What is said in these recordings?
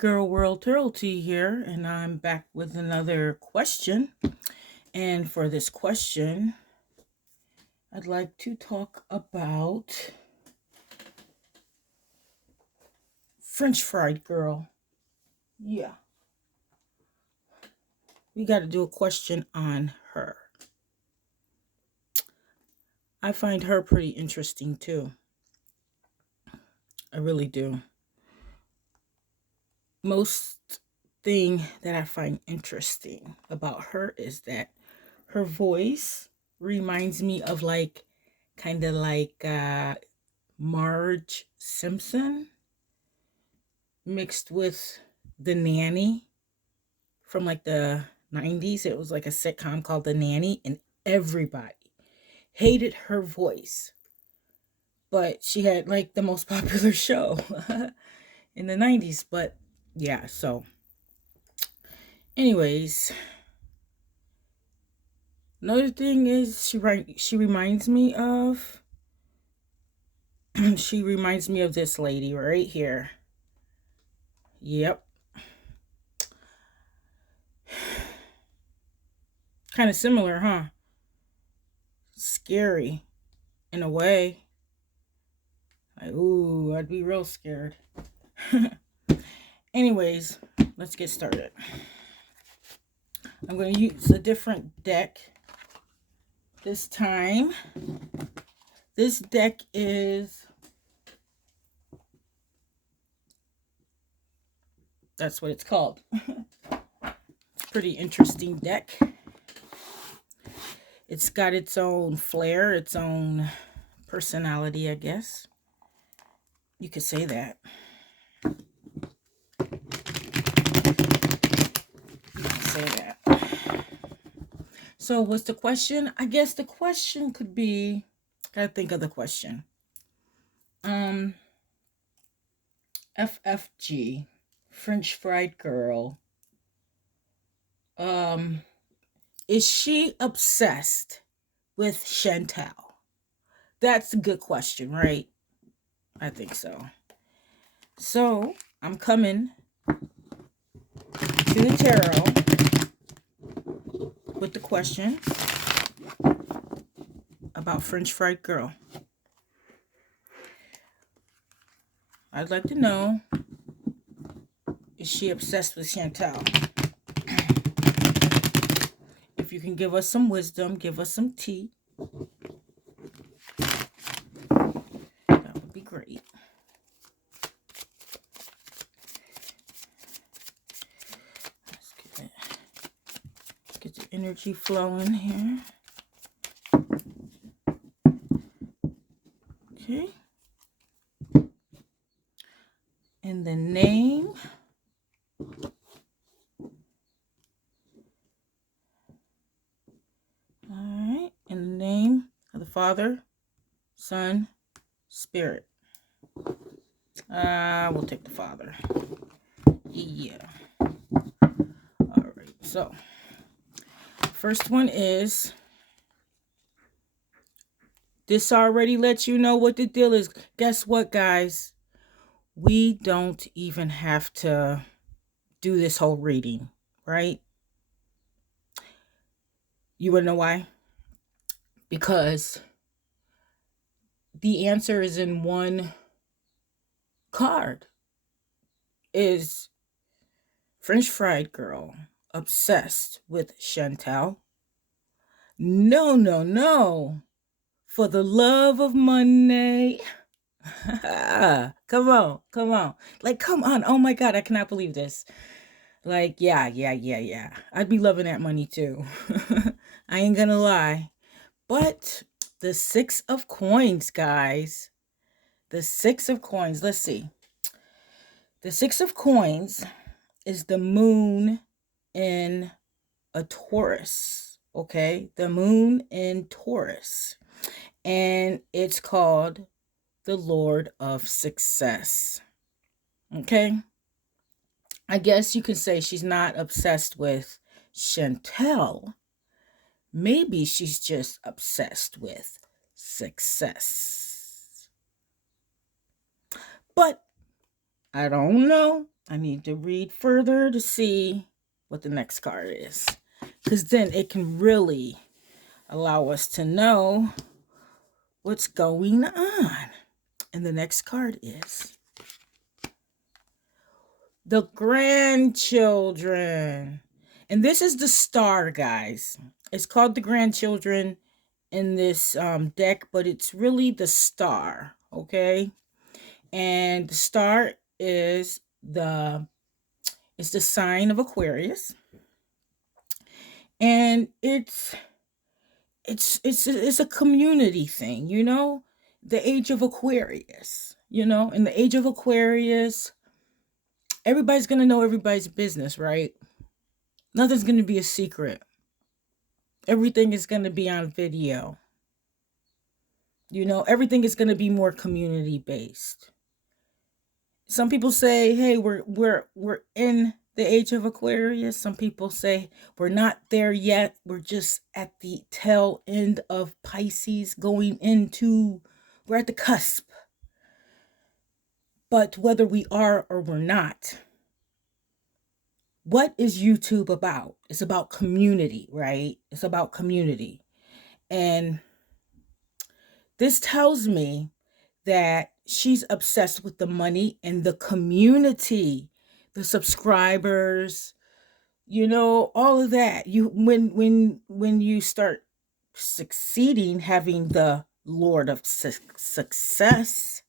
Girl World Turtle Tea here, and I'm back with another question. And for this question, I'd like to talk about French fried girl. Yeah, we got to do a question on her. I find her pretty interesting too. I really do. Most thing that I find interesting about her is that her voice reminds me of kind of like Marge Simpson mixed with The Nanny from like the 90s. It was like a sitcom called The Nanny, and everybody hated her voice. But she had like the most popular show in the 90s. But yeah, so anyways, another thing is she reminds me of she reminds me of this lady right here. Yep. Kind of similar, huh? Scary in a way. Like, ooh, I'd be real scared. Anyways, let's get started. I'm going to use a different deck this time. This deck is... that's what it's called. It's a pretty interesting deck. It's got its own flair, its own personality, I guess. You could say that. So what's the question? I guess the question could be, gotta think of the question. FFG, French fried girl. Is she obsessed with Chantal? That's a good question, right? I think so. So I'm coming to the tarot with the question about French fried girl. I'd like to know, is she obsessed with Chantal? If you can give us some wisdom, give us some tea, that would be great. Let's get the energy flowing here. Okay. And the name. All right. And the name of the Father, Son, Spirit. We'll take the Father. Yeah. All right. So, first one is, this already lets you know what the deal is. Guess what, guys? We don't even have to do this whole reading, right? You wanna know why? Because the answer is in one card. Is French fried girl obsessed with Chantal? No, no, no. For the love of money. Come on, come on. Like, come on. Oh my God, I cannot believe this. Like, yeah. I'd be loving that money too. I ain't gonna lie. But the 6 of coins, guys. The 6 of coins. Let's see. The 6 of coins is the moon in a Taurus. Okay? The moon in Taurus. And it's called the Lord of Success. Okay? I guess you could say she's not obsessed with Chantal. Maybe she's just obsessed with success. But I don't know. I need to read further to see what the next card is. Because then it can really allow us to know what's going on. And the next card is the grandchildren. And this is the star, guys. It's called the grandchildren in this deck, but it's really the star, okay? And the star is it's the sign of Aquarius. And it's a community thing, you know? The age of Aquarius, you know? In the age of Aquarius, everybody's going to know everybody's business, right? Nothing's going to be a secret. Everything is going to be on video. You know, everything is going to be more community based. Some people say, "Hey, we're in the age of Aquarius." Some people say we're not there yet. We're just at the tail end of Pisces we're at the cusp. But whether we are or we're not, what is YouTube about? It's about community, right? It's about community. And this tells me that she's obsessed with the money and the community, the subscribers, you know, all of that. When you start succeeding, having the Lord of Success,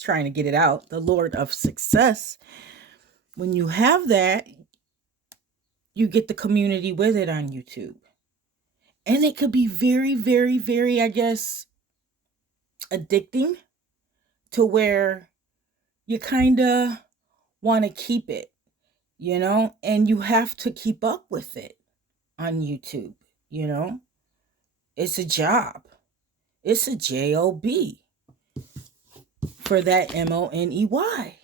trying to get it out, the Lord of Success, when you have that, you get the community with it on YouTube. And it could be very, very, very, I guess, addicting to where you kind of want to keep it, you know, and you have to keep up with it on YouTube, you know. It's a job. It's a job for that money.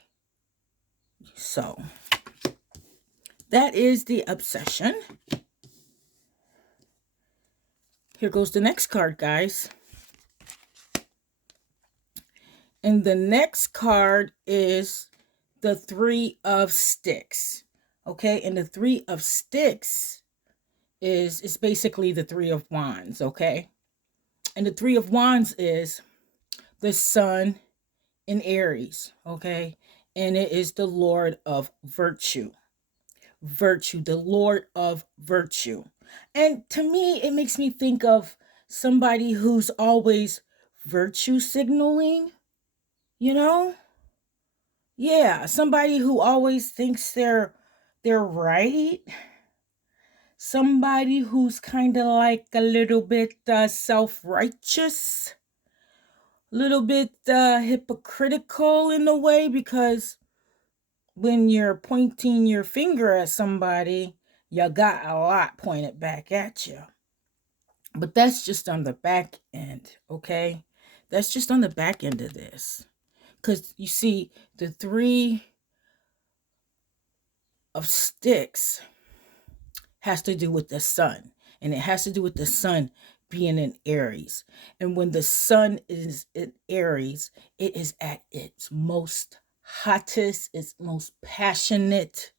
So that is the obsession. Here goes the next card, guys. And the next card is the Three of Sticks. Okay, and the Three of Sticks is basically the Three of Wands, okay? And the Three of Wands is the Sun in Aries, okay? And it is the Lord of Virtue. Virtue, the Lord of Virtue. And to me, it makes me think of somebody who's always virtue signaling, you know? Yeah, somebody who always thinks they're right. Somebody who's kind of like a little bit self-righteous, a little bit hypocritical in a way, because when you're pointing your finger at somebody, you got a lot pointed back at you. But that's just on the back end, okay? That's just on the back end of this. Because you see, the Three of Sticks has to do with the sun. And it has to do with the sun being in Aries. And when the sun is in Aries, it is at its most hottest, its most passionate.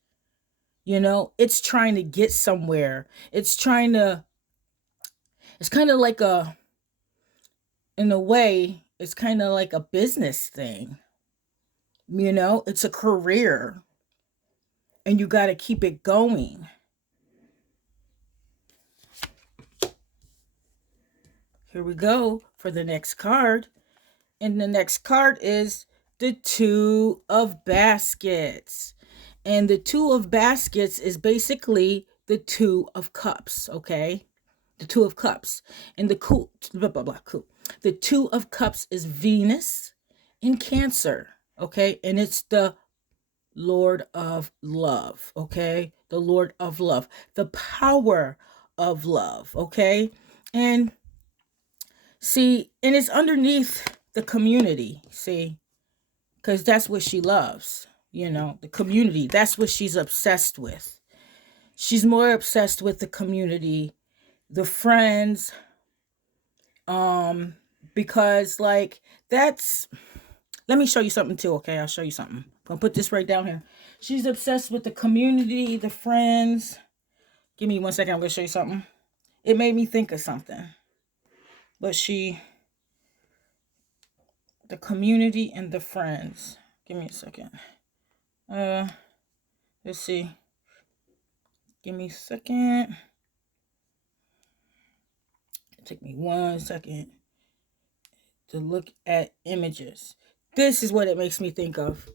You know, it's trying to get somewhere. It's kind of like in a way, it's kind of like a business thing. You know, it's a career. And you got to keep it going. Here we go for the next card. And the next card is the Two of Baskets. And the Two of Baskets is basically the Two of Cups, okay? The Two of Cups. And the The Two of Cups is Venus in Cancer, okay? And it's the Lord of Love, okay? The Lord of Love. The power of love, okay? And see, and it's underneath the community, see? Because that's what she loves, you know, the community. That's what she's obsessed with. She's more obsessed with the community, the friends, because like that's, let me show you something too, okay? I'll show you something I'll put this right down here. She's obsessed with the community, the friends. Give me 1 second. I'm going to show you something. It made me think of something. But the community and the friends. Give me a second. Let's see. Give me a second. Take me 1 second to look at images. This is what it makes me think of.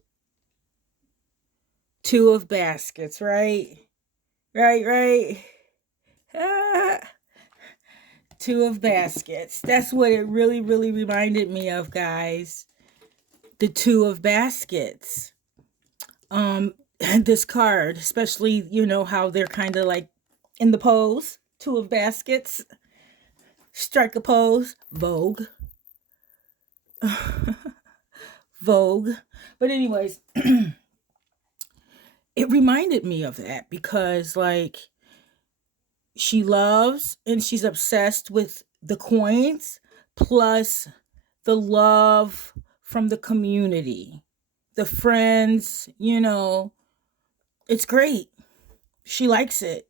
Two of baskets, right? Right. Ah, two of baskets. That's what it really, really reminded me of, guys. The two of baskets. This card, especially, how they're kind of like in the pose. Two of baskets. Strike a pose. Vogue. Vogue. But anyways, it reminded me of that because, like, she loves and she's obsessed with the coins plus the love from the community, the friends, it's great. She likes it.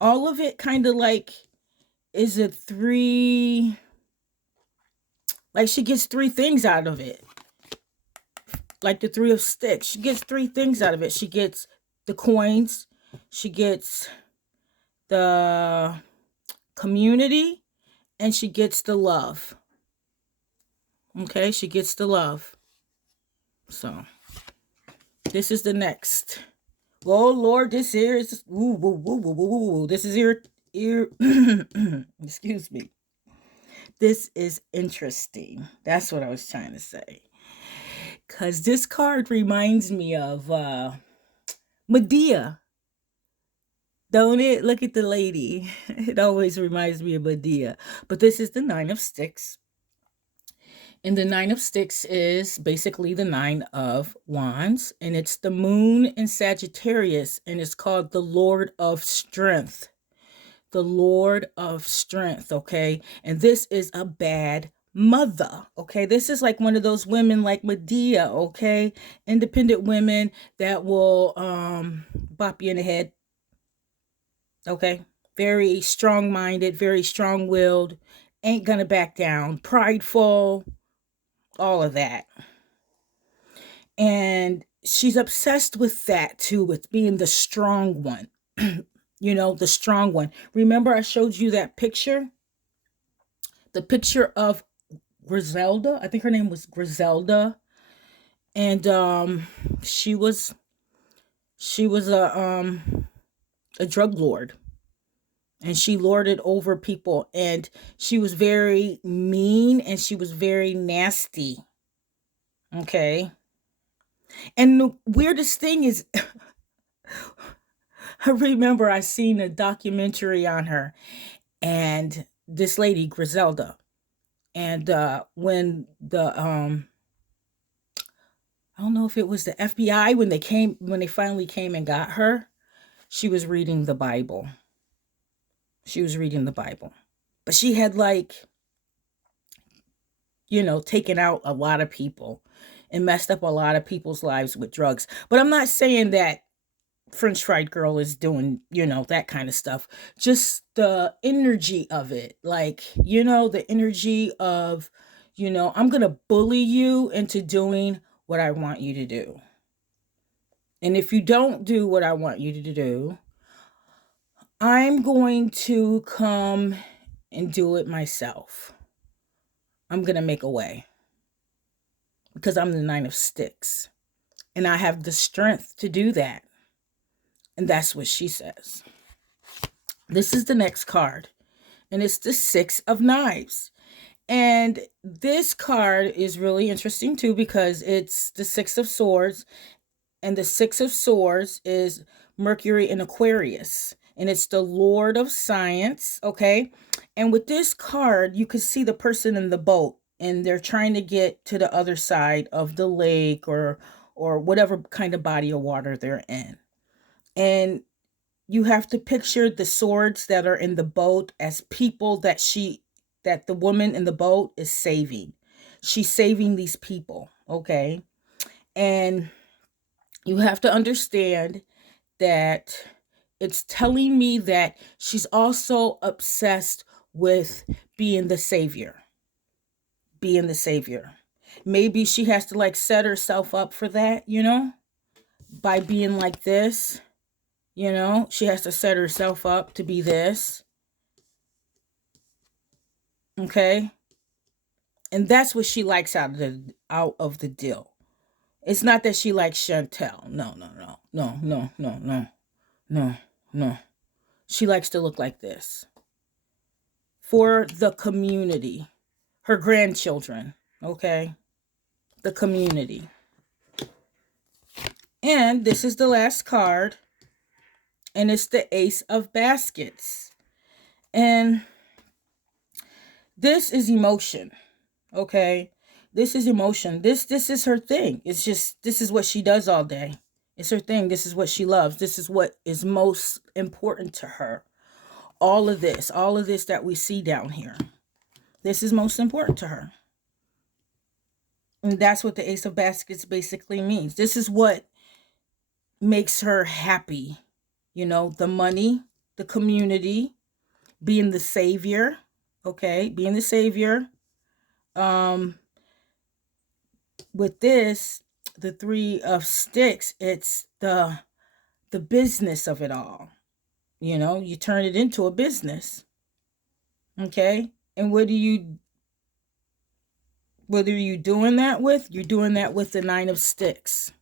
All of it kind of like is a three, like she gets three things out of it. Like the three of sticks. She gets three things out of it. She gets the coins, she gets the community, and she gets the love. Okay, she gets the love. So, this is the next. Oh Lord, this here is this is ear excuse me. This is interesting. That's what I was trying to say. Cause this card reminds me of Medea. Don't it? Look at the lady. It always reminds me of Medea. But this is the Nine of Sticks. And the Nine of Sticks is basically the Nine of Wands. And it's the moon in Sagittarius. And it's called the Lord of Strength. The Lord of Strength, okay? And this is a bad mother, okay? This is like one of those women like Medea, okay? Independent women that will bop you in the head, okay? Very strong-minded, very strong-willed, ain't gonna back down, prideful, all of that. And she's obsessed with that too, with being the strong one. The strong one. Remember I showed you that picture? The picture of Griselda. I think her name was Griselda. And she was a drug lord. And she lorded over people, and she was very mean and she was very nasty. Okay. And the weirdest thing is I remember I seen a documentary on her and this lady Griselda. And when the I don't know if it was the FBI when they finally came and got her, she was reading the Bible. She was reading the Bible. But she had taken out a lot of people and messed up a lot of people's lives with drugs. But I'm not saying that French Fried Girl is doing, that kind of stuff. Just the energy of it. The energy of, I'm going to bully you into doing what I want you to do. And if you don't do what I want you to do, I'm going to come and do it myself. I'm going to make a way. Because I'm the Nine of Sticks. And I have the strength to do that. And that's what she says. This is the next card. And it's the Six of Knives. And this card is really interesting too because it's the Six of Swords. And the Six of Swords is Mercury in Aquarius. And it's the Lord of Science, okay? And with this card, you can see the person in the boat. And they're trying to get to the other side of the lake or whatever kind of body of water they're in. And you have to picture the swords that are in the boat as people that the woman in the boat is saving. She's saving these people, okay? And you have to understand that it's telling me that she's also obsessed with being the savior. Being the savior. Maybe she has to like set herself up for that, by being like this. She has to set herself up to be this. Okay? And that's what she likes out of the deal. It's not that she likes Chantal. No, no, no. No, no, no, no. No, no. She likes to look like this. For the community. Her grandchildren. Okay? The community. And this is the last card. And it's the Ace of Baskets. And this is emotion. Okay? This is emotion. This is her thing. It's just, this is what she does all day. It's her thing. This is what she loves. This is what is most important to her. All of this that we see down here. This is most important to her. And that's what the Ace of Baskets basically means. This is what makes her happy. The money, the community, being the savior. Okay, being the savior. With this, the Three of Sticks, it's the business of it all. You turn it into a business. Okay? And what are you doing that with? You're doing that with the Nine of Sticks.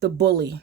The bully.